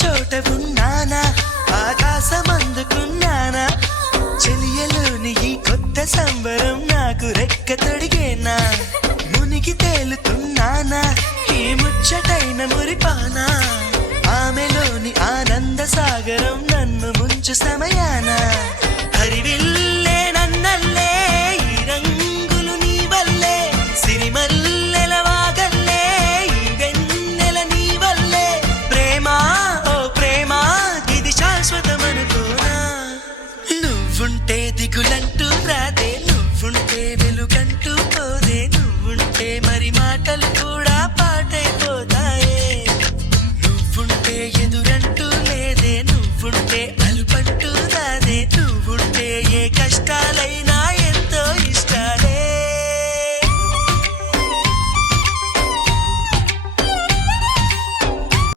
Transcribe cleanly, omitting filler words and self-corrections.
చోట ఉన్నానా ఆకాశం అందుకున్నానా చెలియలోని ఈ కొత్త సంబరం నాకు రెక్క తొడిగేనా మునిగి తేలుతున్నానా ఈ ముచ్చటైన మురిపానా ఆమెలోని ఆనంద సాగరం నన్ను ముంచు సమయ